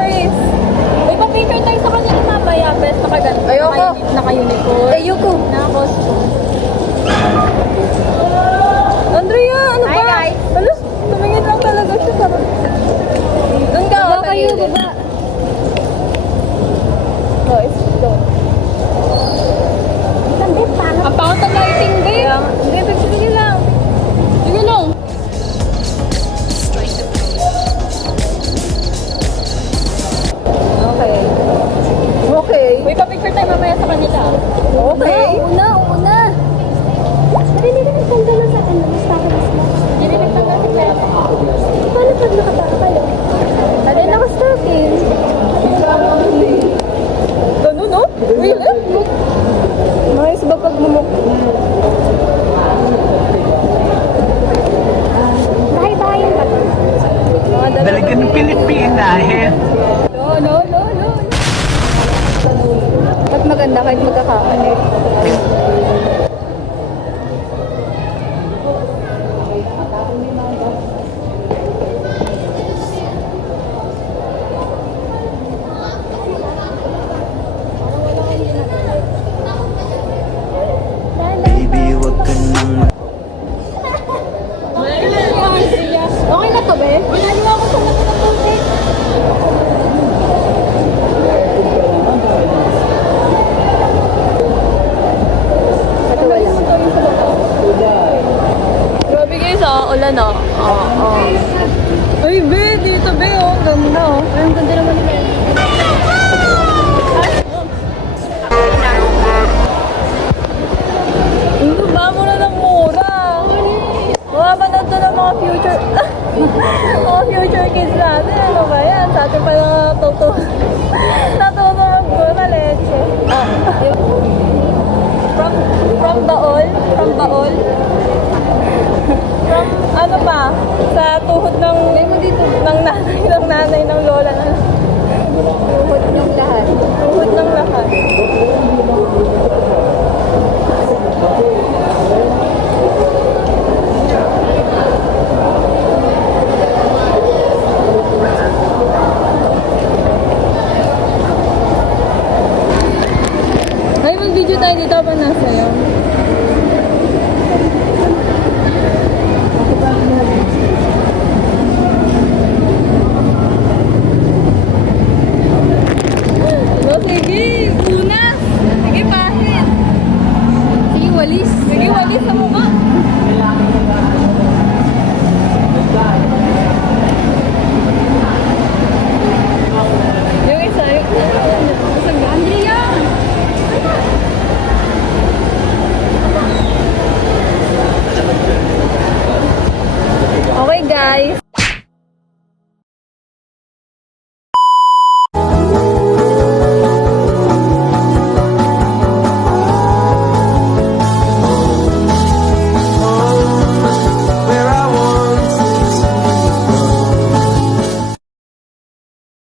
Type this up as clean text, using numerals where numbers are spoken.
Guys! May pa-picture tayo sa kanila mamaya. Best nakaganto. Ayoko. Naka-uniform. Ayoko. Naka-costume. Andrea, ano Hi, ba? guys. Ano? Tumingin lang talaga siya. Parang... Doon ka. Baba kayo, baba. Oh, it's doon. Hindi, paano? Ang pangat ang lighting, babe. Hindi, sige lang. Sige lang. Okay. Okay. May pa-picture tayo mamaya sa kanila. Okay. Una. Hindi ka nagtanggal na sa ano, sa Hindi nagtanggal si Clara. Paano pag nakabaka kayo? Alin naka-stocking? Ganun, no? Really? Nice ba pag mumuk? Bahay-bahayan ba ito? Mga dalawa. Dalagang Pilipinas eh. No. Ba't maganda kahit magkakapalit? Baby, wag ka nang Okay na to, be? Ginagawa ko sa mga tubig. Ito wala. Grabe guys, ulan Ay, be, dito be, ang ganda Ay, ang ganda naman nila. Ito ba, mura ng mura. Mga manood to ng mga future kids natin, ano ba